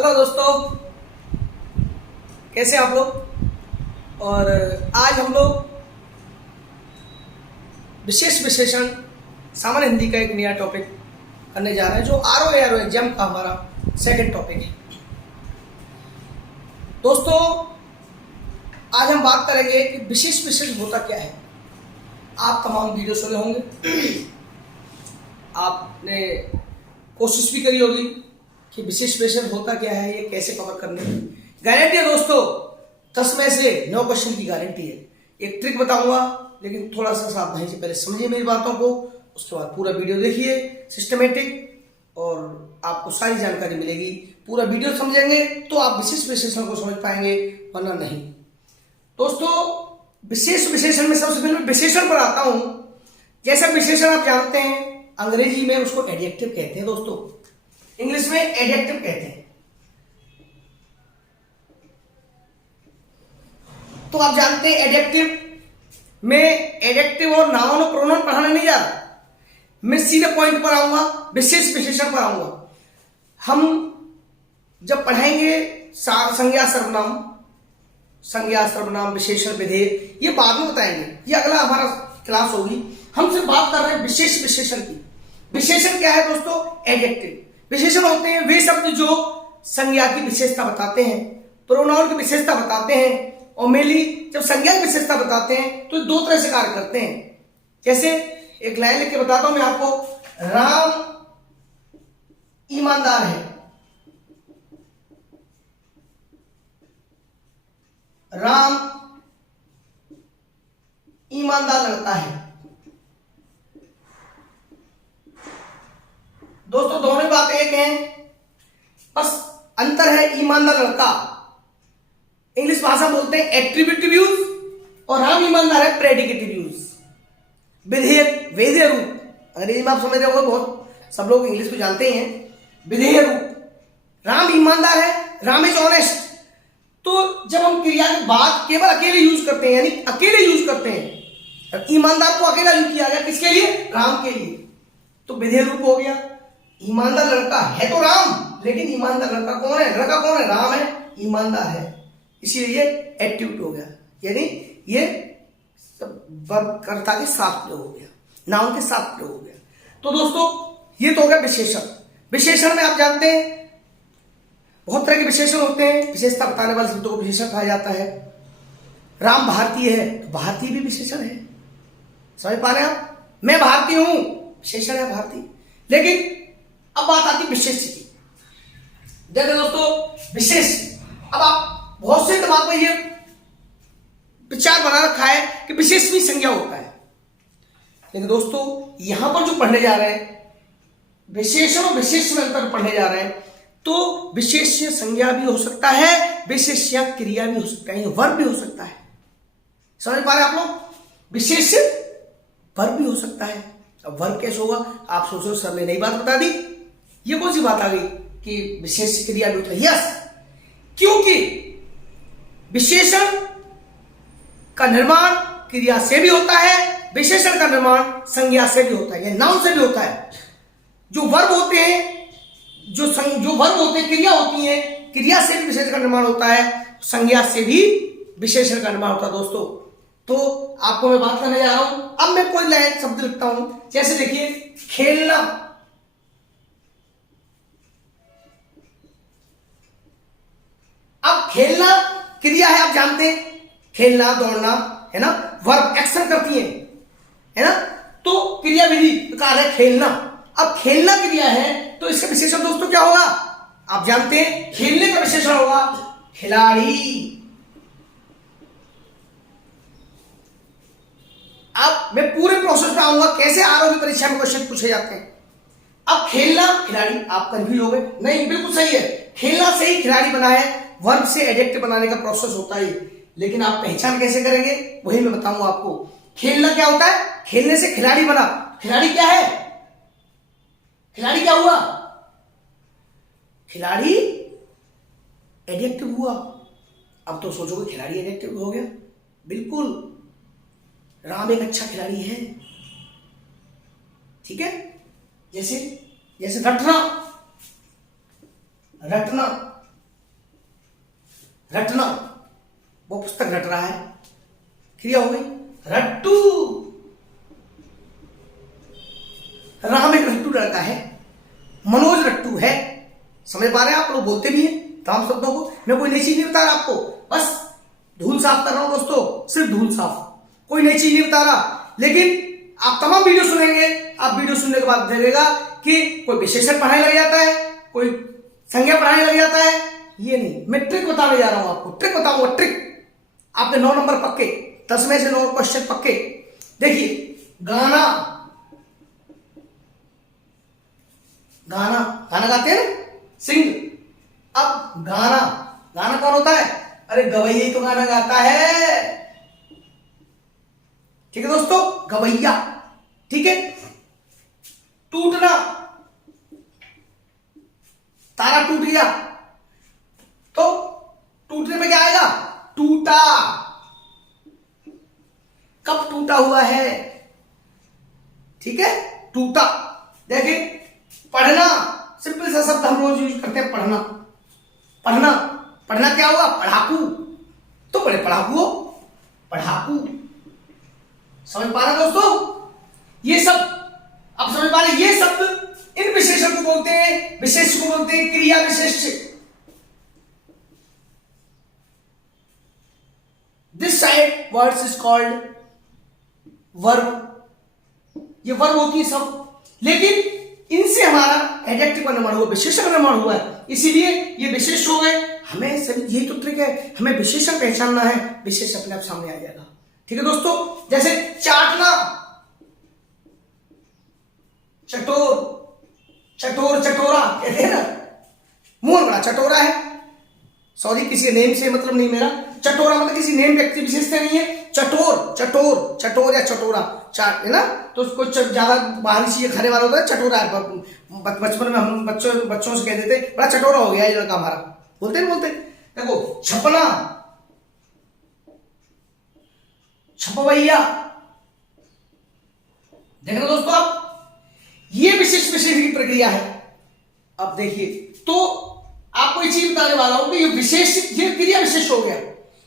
Hello दोस्तों, कैसे आप लोग। और आज हम लोग विशेष विशेषण सामान्य हिंदी का एक नया टॉपिक करने जा रहे हैं, जो आरओ एआरओ एग्जाम का हमारा सेकंड टॉपिक है। दोस्तों, आज हम बात करेंगे कि विशेष विशेषण होता क्या है। आप तमाम वीडियो सुने होंगे, आपने कोशिश भी करी होगी कि विशेष विशेषण होता क्या है, ये कैसे कवर करने की गारंटी है। दोस्तों 10 में से 9 क्वेश्चन की गारंटी है। एक ट्रिक बताऊंगा, लेकिन थोड़ा सा सावधानी से पहले समझिए मेरी बातों को, उसके बाद पूरा वीडियो देखिए सिस्टमेटिक, और आपको सारी जानकारी मिलेगी। पूरा वीडियो समझेंगे तो आप विशेष विशेषण को समझ पाएंगे, वरना नहीं। दोस्तों, विशेष विशेषण में सबसे पहले विशेषण पर आता हूं। जैसा विशेषण आप जानते हैं, अंग्रेजी में उसको एडजेक्टिव कहते हैं दोस्तों, इंग्लिश में एडजेक्टिव कहते हैं। तो आप जानते हैं एडजेक्टिव में एडजेक्टिव और नाउन और प्रोनाउन पढ़ाने नहीं जा रहा, मैं सीधे पॉइंट पर आऊंगा, विशेष विशेषण पर आऊंगा। हम जब पढ़ाएंगे संज्ञा सर्वनाम विशेषण विधेय, ये बाद में बताएंगे, ये अगला हमारा क्लास होगी। हम सिर्फ बात कर रहे हैं विशेष विशेषण की। विशेषण क्या है दोस्तों? एडजेक्टिव। विशेषण होते हैं वे शब्द जो संज्ञा की विशेषता बताते हैं, प्रोनाउन की विशेषता बताते हैं, और मेनली जब संज्ञा की विशेषता बताते हैं तो दो तरह से कार्य करते हैं। जैसे एक लाइन लिख के बताता हूं मैं आपको, राम ईमानदार है, राम ईमानदार लड़का है। दोस्तों दोनों बात एक है, बस अंतर है ईमानदार लड़का इंग्लिश भाषा बोलते हैं एट्रीब्यूटिव यूज, और राम ईमानदार है प्रेडिकेटिव यूज। विधेय वेधेय रूप, अंग्रेजी में आप समझ रहे होंगे, बहुत सब लोग इंग्लिश को जानते ही हैं। विधेय रूप, राम ईमानदार है, राम इज ऑनेस्ट। तो जब हम क्रिया की बात केवल अकेले यूज करते हैं, यानी अकेले यूज करते हैं, ईमानदार को अकेला यूज किया गया, किसके लिए? राम के लिए, तो विधेय रूप हो गया। ईमानदार लड़का है तो राम, लेकिन ईमानदार लड़का कौन है? लड़का कौन है? राम है, ईमानदार है, इसीलिए ये एट्रीब्यूट हो गया, यानी ये वर्ब कर्ता के साथ प्रयोग हो गया, नाउन के साथ प्रयोग हो गया। तो दोस्तों ये तो हो गया विशेषण। विशेषण में आप जानते हैं बहुत तरह के विशेषण होते हैं, विशेषता बताने वाले शब्दों को विशेषण कहा जाता है। राम भारतीय है, तो भारतीय भी विशेषण है, समझ पा रहे हैं आप? मैं भारतीय हूं, विशेषण है भारतीय। लेकिन अब बात आती है विशेष की। जैसे दोस्तों विशेष, अब आप बहुत से दिमाग में ये विचार बना रखा है कि विशेष भी संज्ञा होता है, लेकिन दोस्तों यहां पर जो पढ़ने जा रहे हैं, विशेषण और विशेष में अंतर पढ़ने जा रहे हैं, तो विशेष्य संज्ञा भी हो सकता है, विशेष्य क्रिया भी हो सकता है, वर्ब भी हो सकता है। समझ पा रहे आप लोग? विशेष्य वर्ब भी हो सकता है। अब वर्ब कैसे होगा? आप सोचो सर ने नई बात बता दी, ये कौन सी बात आ गई कि विशेष क्रिया भी होता है? यस, क्योंकि विशेषण का निर्माण क्रिया से भी होता है, विशेषण का निर्माण संज्ञा से भी होता है, या नाउन से भी होता है। जो वर्ब होते हैं, जो वर्ब होते हैं, क्रिया होती है, क्रिया से भी विशेषण का निर्माण होता है, संज्ञा से भी विशेषण का निर्माण होता है दोस्तों। तो आपको मैं बात करने जा रहा हूं। अब मैं कोई लाइन शब्द लिखता हूं, जैसे देखिए खेलना, अब खेलना क्रिया है, आप जानते हैं, खेलना दौड़ना है ना, वर्ब एक्शन करती है ना, तो क्रिया विधि का है खेलना। अब खेलना क्रिया है, तो इसका विशेषण दोस्तों क्या होगा? आप जानते हैं खेलने का विशेषण होगा खिलाड़ी। अब मैं पूरे प्रोसेस में आऊंगा, कैसे आरओ की परीक्षा में क्वेश्चन पूछे जाते हैं। अब खेलना खिलाड़ी, आप कंफ्यूज हो गए? नहीं, बिल्कुल सही है, खेलना से ही खिलाड़ी बना है, वर्ब से एडजेक्टिव बनाने का प्रोसेस होता है। लेकिन आप पहचान कैसे करेंगे, वही मैं बताऊंगा आपको। खेलना क्या होता है? खेलने से खिलाड़ी बना। खिलाड़ी क्या है? खिलाड़ी क्या हुआ? खिलाड़ी एडजेक्टिव हुआ। अब तो सोचोगे खिलाड़ी एडजेक्टिव हो गया? बिल्कुल, राम एक अच्छा खिलाड़ी है, ठीक है। जैसे जैसे रटना, रटना रटना, वो पुस्तक रट रहा है, क्रिया हो गई। रट्टू, राम एक रट्टू लड़का है, मनोज रट्टू है। समझ पा रहे हैं आप लोग, बोलते भी हैं तमाम शब्दों को। मैं कोई नई चीज नहीं बता रहा आपको, बस धूल साफ कर रहा हूं दोस्तों, सिर्फ धूल साफ, कोई नई चीज नहीं बता रहा। लेकिन आप तमाम वीडियो सुनेंगे, आप वीडियो सुनने के बाद देखिएगा कि कोई विशेषण पढ़ाने लग जाता है, कोई संज्ञा पढ़ाने लग जाता है। ये नहीं, मैं ट्रिक बताने जा रहा हूं आपको, ट्रिक बताऊंगा, ट्रिक। आपके 9 नंबर पक्के, 10 में से 9 क्वेश्चन पक्के। देखिए, गाना, गाना गाना गाते हैं ना, सिंग। अब गाना, गाना कौन होता है? अरे गवैया ही तो गाना गाता है, ठीक है दोस्तों, गवैया, ठीक है। टूटना, तारा टूट गया तो टूटने पे क्या आएगा? टूटा। कब टूटा हुआ है? ठीक है, टूटा। देखिए, पढ़ना, सिंपल सा शब्द हम रोज यूज करते हैं, पढ़ना। पढ़ना, पढ़ना क्या हुआ? पढ़ाकू। तो बड़े पढ़ाकू हो, पढ़ाकू। समझ पा रहे दोस्तों? ये सब अब समझ पा रहे, ये शब्द इन विशेषण को बोलते हैं, विशेष को बोलते हैं क्रिया विशेष। This side words is called verb. ये वर्ब होती है सब, लेकिन इनसे हमारा एडजेक्टिव का निर्माण हुआ, विशेषण का निर्माण हुआ है, इसीलिए ये विशेष हो गए। हमें सभी, यही तो ट्रिक है, हमें विशेषण पहचानना है, विशेष अपने आप सामने आ जाएगा। ठीक है दोस्तों, जैसे चाटना, चटोर, चटोर, चटोरा कहते हैं ना, मुंह बड़ा चटोरा है। सॉरी, किसी नेम से मतलब नहीं मेरा, चटोरा मतलब किसी नेम व्यक्ति विशेषता नहीं है। चटोर, चटोर, चटोर या चटोरा, चाट है ना, तो उसको ज्यादा बाहरी चीजें खाने वाला होता है, चटोरा है। बचपन में हम बच्चों से कह देते बड़ा चटोरा हो गया ये लड़का हमारा, बोलते नहीं बोलते। देखो, छपना, छपवैया। देखना दोस्तों, आप ये विशेष विशेष की प्रक्रिया है। अब देखिए, तो आपको ये चीज बताने वाला हूं कि ये विशेष, ये क्रिया विशेष हो गया।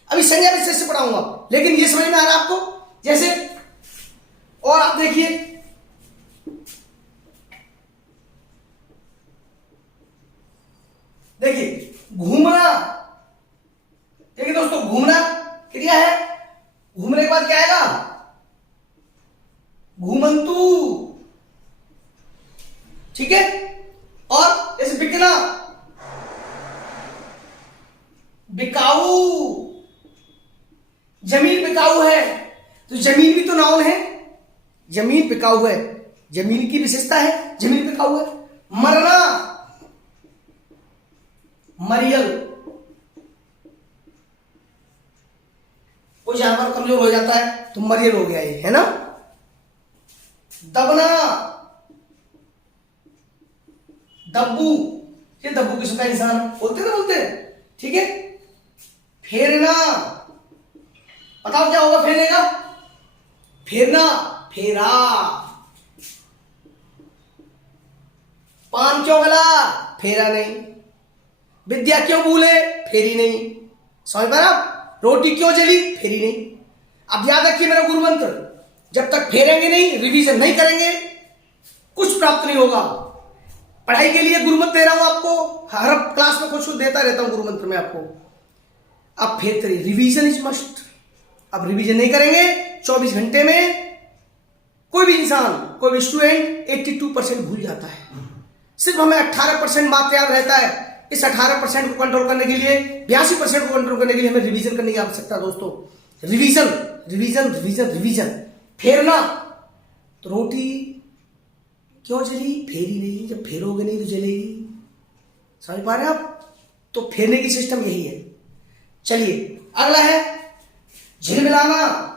अभी संज्ञा विशेष से पढ़ाऊंगा, लेकिन ये समझ में आ रहा है आपको? जैसे, और आप देखिए, देखिए घूमना। देखिए दोस्तों, घूमना क्रिया है, घूमने के बाद क्या आएगा? घूमंतु, ठीक है। और जैसे बिकना, बिकाऊ। जमीन बिकाऊ है, तो जमीन भी तो नाउन है, जमीन बिकाऊ है, जमीन की विशेषता है, जमीन बिकाऊ है। मरना, मरियल। कोई जानवर कमजोर हो जाता है तो मरियल हो गया ये, है ना। दबना, दब्बू, ये दब्बू किस का इंसान बोलते ना, बोलते, ठीक है। फेरना, बताओ क्या होगा फेरने का? फेरना, फेरा। पान क्यों गला? फेरा नहीं। विद्या क्यों भूले? फेरी नहीं। समझ पा रहे आप? रोटी क्यों जली? फेरी नहीं। अब याद रखिए मेरा गुरु मंत्र, जब तक फेरेंगे नहीं, रिवीजन नहीं करेंगे, कुछ प्राप्त नहीं होगा। पढ़ाई के लिए गुरु मंत्र दे रहा हूं आपको, हर क्लास में कुछ देता रहता हूं गुरु मंत्र में आपको। अब फेरते रहिए, रिवीजन इज मस्ट। अब रिवीजन नहीं करेंगे, 24 घंटे में कोई भी इंसान, कोई भी स्टूडेंट 82% भूल जाता है। सिर्फ हमें 18% बात याद रहता है। इस 18% को कंट्रोल करने के लिए, 82% को कंट्रोल करने के लिए हमें रिवीजन करने की आवश्यकता है दोस्तों। Revision, revision, revision, revision. फेरना, तो रोटी क्यों जली? फेरी नहीं, जब फेरोगे नहीं तो जलेगी। समझ पा रहे हैं आप? तो फेरने की सिस्टम यही है। चलिए अगला है झिलमिलाना।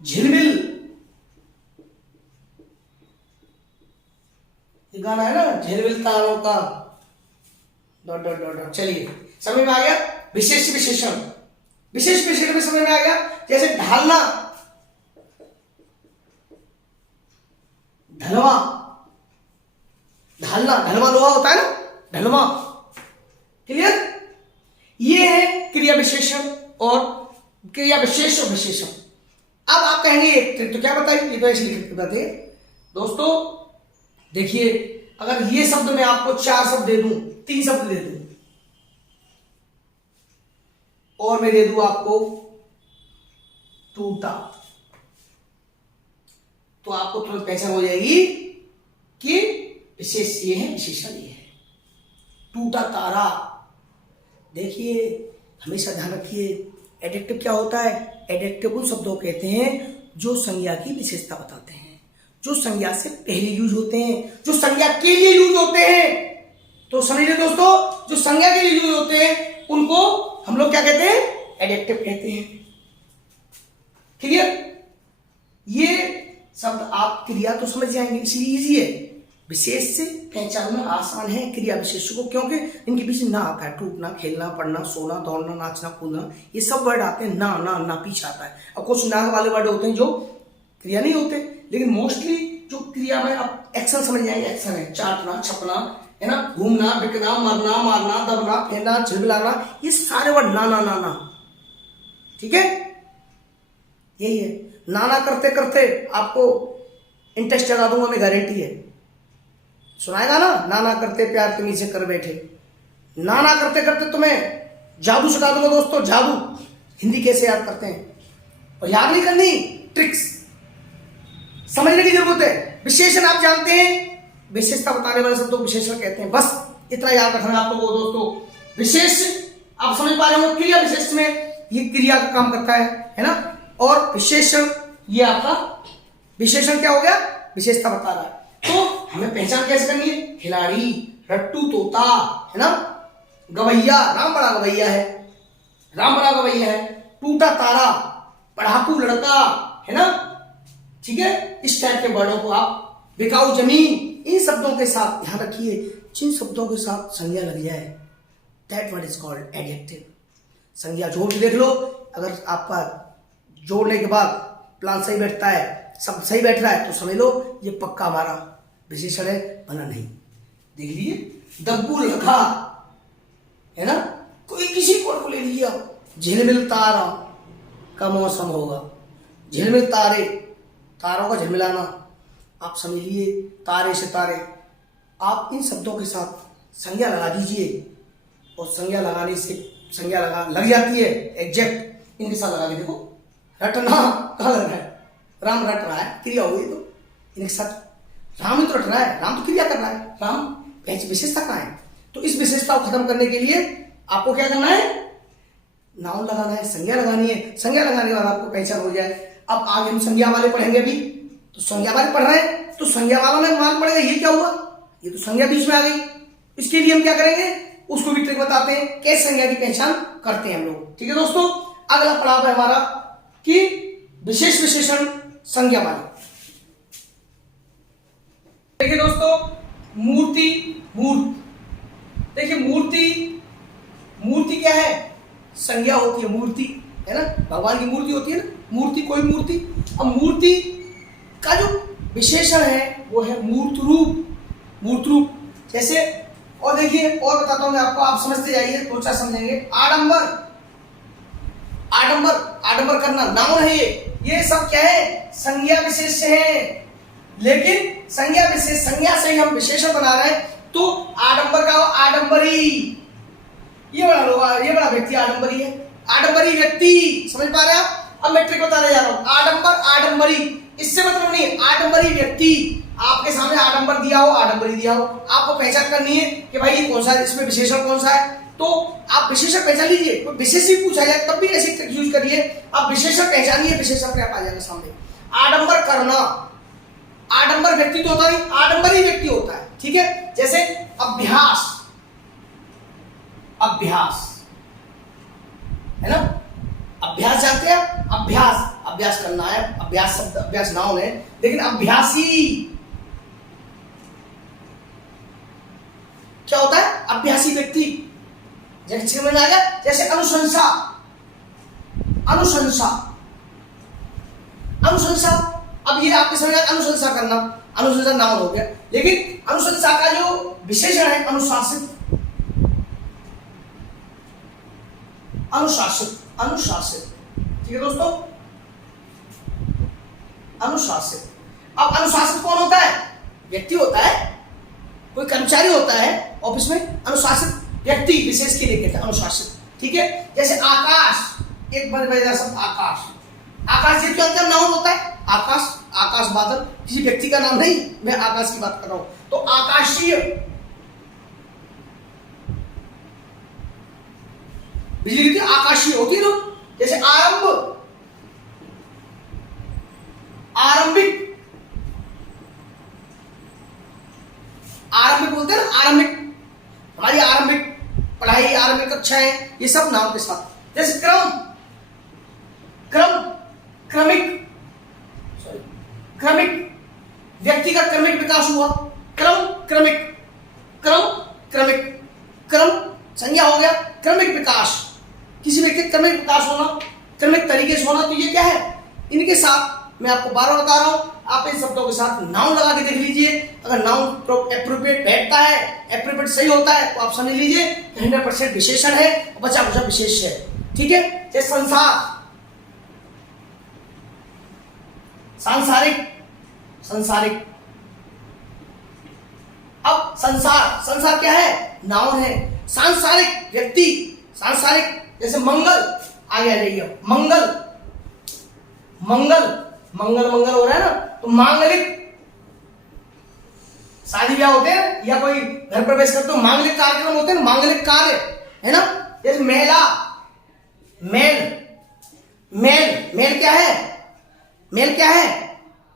झिलमिल, ये गाना है ना, झिलमिल तारों का डॉट डॉट डॉट डॉट। चलिए समझ में आ गया? विशेष विशेषण, विशेष विशेषण में समझ में आ गया। जैसे ढालना, ढलवा, ढालना, ढलवा लोहा होता है ना, रहनुमा। क्लियर? ये है क्रिया विशेषण और क्रिया विशेष और विशेषण। अब आप कहेंगे एक ट्रिक, तो क्या बताइए? ये तो ऐसे लिख के बताते दोस्तों। देखिए, अगर ये शब्द मैं आपको 4 शब्द दे दूं, 3 शब्द दे दूं, और मैं दे दूं आपको टूटा, तो आपको तुरंत पहचान हो जाएगी कि विशेष ये है, विशेषण ये है। टूटा तारा। देखिए, हमेशा ध्यान रखिए, एडजेक्टिव क्या होता है? एडजेक्टिव उन शब्दों कहते हैं जो संज्ञा की विशेषता बताते हैं, जो संज्ञा से पहले यूज होते हैं, जो संज्ञा के लिए यूज होते हैं। तो समझिए दोस्तों, जो संज्ञा के लिए यूज होते हैं उनको हम लोग क्या कहते हैं? एडजेक्टिव कहते हैं। क्लियर? ये शब्द आप क्रिया तो समझ जाएंगे, इसलिए इजी है। विशेष से पहचानना आसान है क्रिया विशेष को, क्योंकि इनके पीछे ना आता है। टूटना, खेलना, पढ़ना, सोना, दौड़ना, नाचना, कूदना, ये सब वर्ड आते हैं। ना ना ना पीछे आता है। अब कुछ ना वाले वर्ड होते हैं जो क्रिया नहीं होते, लेकिन मोस्टली जो क्रिया में आप एक्शन समझ जाएंगे, एक्शन है। चाटना, छपना, है ना, घूमना, बिकना, मरना, मारना, दबना, फेंकना, झिलमिलाना, ये सारे वर्ड ना ना ना ना। ठीक है? यही है। नाना करते करते आपको इंटरेस्ट जगा दूंगा मैं, गारंटी है। सुनाएगा ना, नाना करते प्यार तुम्हीं से कर बैठे। नाना करते करते तुम्हें जादू सिखा दूंगा दोस्तों, जादू। हिंदी कैसे याद करते हैं, और याद नहीं करनी, ट्रिक्स समझने की जरूरत है। विशेषण आप जानते हैं, विशेषता बताने वाले शब्दों को विशेषण कहते हैं। बस इतना याद रखना आप लोगों को दोस्तों। विशेष आप समझ पा रहे हो, क्रिया विशेष में ये क्रिया का काम करता है ना। और विशेषण ये आपका विशेषण क्या हो गया? विशेषता बता रहा है। तो हमें पहचान कैसे करनी है? खिलाड़ी, रट्टू, तोता, है ना, गवैया, राम बड़ा गवैया है, राम बड़ा गवैया है। टूटा तारा, पढ़ाकू लड़का, है ना। ठीक है? इस टाइप के वर्डों को आप, बिकाऊ जमीन, इन शब्दों के साथ ध्यान रखिए, जिन शब्दों के साथ संज्ञा लग जाए, that word is called adjective. संज्ञा जोड़ के देख लो, अगर आपका जोड़ने के बाद प्लान सही बैठता है, सब सही बैठ रहा है, तो समझ लो ये पक्का हमारा विशेषण है, बना नहीं। देख लीजिए, दब्बू लड़का, है ना, कोई किसी को ले लीजिए आप। झिलमिल तारा का मौसम होगा, झिलमिल तारे, तारों का झिलमिलाना, आप समझ लिए, तारे सितारे। आप इन शब्दों के साथ संज्ञा लगा दीजिए, और संज्ञा लगाने से संज्ञा लग जाती है, एग्जैक्ट। इनके साथ लगा के देखो, रटना कहाँ लग रहा है? राम रट रहा है, क्रिया हुई। तो इनके साथ राम ही तो रट रहा है, राम तो क्रिया कर रहा है, राम विशेषता कहाँ है? तो इस विशेषता को खत्म करने के लिए आपको क्या करना है? नाउन लगाना है, संज्ञा लगानी है। संज्ञा लगाने के बाद आपको पहचान हो जाए। अब आगे हम संज्ञा वाले पढ़ेंगे। अभी तो संज्ञा वाले पढ़ रहे हैं, तो संज्ञा वालों में मालूम पड़ेगा ये क्या हुआ, ये तो संज्ञा बीच में आ गई। इसके लिए हम क्या करेंगे, उसको भी ट्रिक बताते हैं, कैसे संज्ञा की पहचान करते हैं हम लोग। ठीक है दोस्तों, अगला पड़ाव है हमारा कि विशेष विशेषण संज्ञा वाले। देखिए दोस्तों, मूर्ति, मूर्त। देखिए मूर्ति क्या है? संज्ञा होती है, मूर्ति, है ना, भगवान की मूर्ति होती है ना, मूर्ति, कोई मूर्ति। अब मूर्ति का जो विशेषण है वो है मूर्त रूप। मूर्त रूप जैसे, और देखिए और बताता हूं मैं आपको, आप समझते जाइए, दो चार समझेंगे। आडंबर, आडंबर, आडंबर करना नाउन है। ये सब क्या है? संज्ञा विशेष है। लेकिन संज्ञा विशेष, संज्ञा से ही हम विशेषण बना रहे हैं। तो आडंबर का आडंबरी, ये बड़ा व्यक्ति आडंबरी है, आडंबरी व्यक्ति। समझ पा रहे हैं आप? अब मैं ट्रिक बताने जा रहा हूं। आडंबर, आडंबरी, इससे मतलब नहीं, आडंबरी व्यक्ति। आपके सामने आडंबर दिया हो, आडंबरी दिया हो, आपको पहचान करनी है कि भाई ये कौन सा है, इसमें विशेषण कौन सा है। तो आप विशेषण पहचान लीजिए। कोई विशेष भी पूछा जाए तब भी ऐसी ट्रिक यूज करिए। आप विशेषण पहचानिए, विशेषण पे आप आ जाएगा सामने। आडंबर करना, आडंबर व्यक्ति तो होता नहीं, आडंबरी व्यक्ति होता है। ठीक है? जैसे अभ्यास, अभ्यास, है ना, अभ्यास जानते हैं? अभ्यास, अभ्यास करना है, अभ्यास शब्द, अभ्यास नाउन है। लेकिन अभ्यासी क्या होता है? अभ्यासी व्यक्ति। जैसे में आ गया, जैसे अनुशंसा, अनुशंसा, अनुशंसा। अब ये आपके समझ अनुशंसा करना, अनुशंसा नाउन हो गया। लेकिन अनुशंसा का जो विशेषण है अनुशासित, अनुशासित, अनुशासित, ठीक है दोस्तों, अनुशासित। अब अनुशासित कौन होता है? व्यक्ति होता है, कोई कर्मचारी होता है ऑफिस में, अनुशासित व्यक्ति विशेष के लिए कहते हैं अनुशासित, ठीक है। जैसे आकाश, एक बड़ा शब्द आकाश, आकाश ये क्या नाउन होता है? आकाश, आकाश बादल, किसी व्यक्ति का नाम नहीं, मैं आकाश की बात कर रहा हूं। तो आकाशीय बिजली की आकाशीय होती है ना। जैसे आरंभ, आरंभिक, आरंभिक बोलते हैं ना, आरंभिक, हमारी आरंभिक पढ़ाई, आरंभिक कक्षाएं, ये सब नाम के साथ। जैसे क्रम, क्रम, क्रमिक, सॉरी, क्रमिक, व्यक्ति का क्रमिक विकास हुआ, क्रम, क्रमिक, क्रम, क्रमिक, क्रम संज्ञा हो गया, क्रमिक विकास, किसी व्यक्ति का क्रमिक विकास होना, क्रमिक तरीके से होना। तो ये क्या है? इनके साथ मैं आपको बार बार बता रहा हूं, आप इन शब्दों के साथ नाउन लगा के देख लीजिए। अगर नाउन एप्रोप्रिएट बैठता है, एप्रोप्रिएट सही होता है, तो आप समझ लीजिए 100% विशेषण है और बचा कुचा विशेष है, ठीक है। जैसे संसार, सांसारिक, संसारिक। अब संसार, संसार क्या है? नाउन है। सांसारिक व्यक्ति, सांसारिक, जैसे मंगल, आगे आ जाइए, मंगल, मंगल, मंगल, मंगल हो रहा है ना, तो मांगलिक, शादी ब्याह होते हैं या कोई घर प्रवेश करते हो, मांगलिक कार्यक्रम होते हैं, मांगलिक कार्य है ना। जैसे मेला, मेल, मेल, मेल क्या है? मेल क्या है?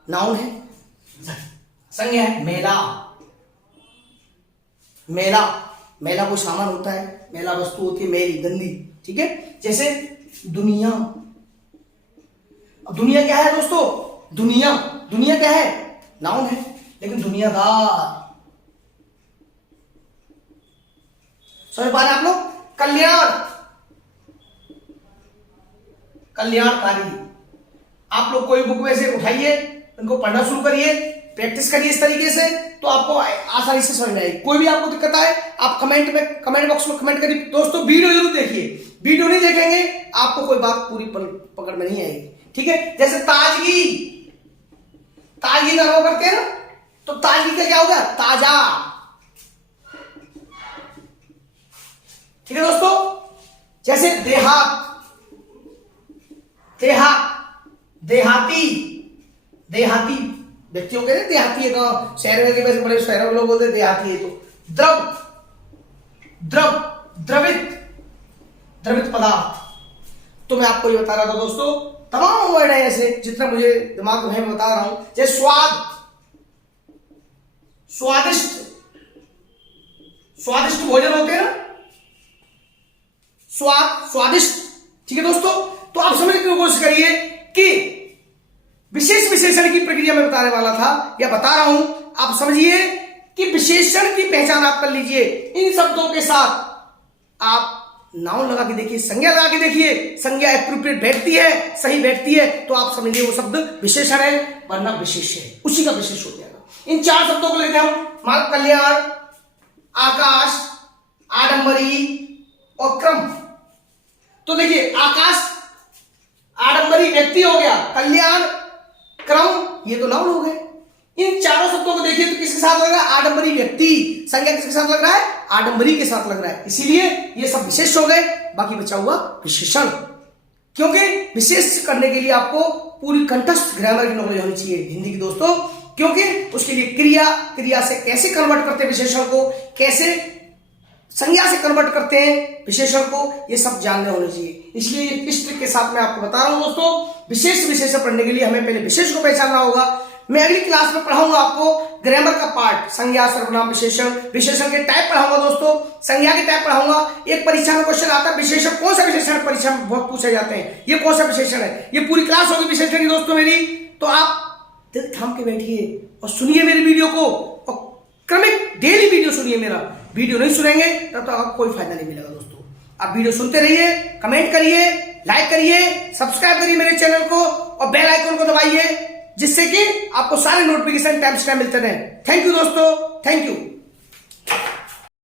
नाउन है, संज्ञा है, मेला, मेला, मेला कोई सामान होता है, मेला वस्तु होती है, मेरी गंदी, ठीक है। जैसे दुनिया, दुनिया क्या है दोस्तों? दुनिया, दुनिया क्या है? नाउन है, लेकिन दुनियादार, समझ पा रहे हैं आप लोग? कल्याण, कल्याणकारी। आप लोग कोई बुक में से उठाइए, उनको पढ़ना शुरू करिए, प्रैक्टिस करिए इस तरीके से, तो आपको आसानी से समझ में आएगी। कोई भी आपको दिक्कत आए, आप कमेंट में, कमेंट बॉक्स में कमेंट करिए। दोस्तों वीडियो जरूर देखिए, वीडियो नहीं देखेंगे आपको कोई बात पूरी पकड़ में नहीं आएगी, ठीक है। जैसे ताजगी, ताजगी का अनुभव करते हैं ना, तो ताजगी का क्या हो गया? ताजा, ठीक है दोस्तों। जैसे देहात, देहात, देहाती, देहाती व्यक्तियों के देहाती है, गांव शहर में के वैसे बड़े शहरों में लोग बोलते हैं देहाती है। तो द्रव, द्रव, द्रवित, द्रवित पदार्थ। तो मैं आपको ये बता रहा था दोस्तों, तमाम वर्ड है ऐसे, जितना मुझे दिमाग में मैं बता रहा हूं। जैसे स्वाद, स्वादिष्ट, स्वादिष्ट भोजन होते हैं ना, स्वाद, स्वादिष्ट, ठीक है दोस्तों। तो आप समझने की कोशिश करिए कि विशेष विशेषण की प्रक्रिया में बताने वाला था या बता रहा हूं, आप समझिए कि विशेषण की पहचान आप कर लीजिए। इन शब्दों के साथ आप नाउन लगा के देखिए, संज्ञा लगा के देखिए, संज्ञा एप्रोप्रिएट बैठती है, सही बैठती है, तो आप समझिए वो शब्द विशेषण है, वरना विशेष है, उसी का विशेष हो जाएगा। इन चार शब्दों को लेते हैं हम, मार्ग, कल्याण, आकाश, आडंबरी और क्रम। तो देखिए, आकाश, आडंबरी व्यक्ति हो गया, कल्याण, क्रम, ये तो नाउन हो गए। इन चारों शब्दों को देखिए तो किसके साथ लग रहा है? आडंबरी व्यक्ति। संज्ञा किसके साथ लग रहा है? आडंबरी के साथ लग रहा है, इसीलिए ये सब विशेष हो गए, बाकी बचा हुआ विशेषण। क्योंकि विशेष करने के लिए आपको पूरी कंठस्थ ग्रामर की नॉलेज होनी चाहिए हिंदी की दोस्तों, क्योंकि उसके लिए क्रिया, क्रिया से कैसे कन्वर्ट करते हैं विशेषण को, कैसे संज्ञा से कन्वर्ट करते हैं विशेषण को, ये सब जानने होने चाहिए। इसलिए इस ट्रिक के साथ मैं आपको बता रहा हूं दोस्तों, विशेष विशेषण पढ़ने के लिए हमें पहले विशेष को पहचानना होगा। मैं अगली क्लास में पढ़ाऊंगा आपको ग्रामर का पार्ट, संज्ञा, सर्वनाम, विशेषण, विशेषण के टाइप पढ़ाऊंगा दोस्तों, संज्ञा के टाइप पढ़ाऊंगा। एक परीक्षा में क्वेश्चन आता है विशेषण, कौन सा विशेषण परीक्षा में बहुत पूछे जाते हैं, ये कौन सा विशेषण है, ये पूरी क्लास होगी विशेषण की दोस्तों मेरी। तो आप दिल थाम के बैठिए और सुनिए मेरी वीडियो को, और क्रमिक डेली वीडियो सुनिए मेरा। वीडियो नहीं सुनेंगे तब तक आपको कोई फायदा नहीं मिलेगा दोस्तों। आप वीडियो सुनते रहिए, कमेंट करिए, लाइक करिए, सब्सक्राइब करिए मेरे चैनल को और बेल आइकन को दबाइए, जिससे कि आपको सारे नोटिफिकेशन टाइम से टाइम मिलते रहे। थैंक यू दोस्तों, थैंक यू।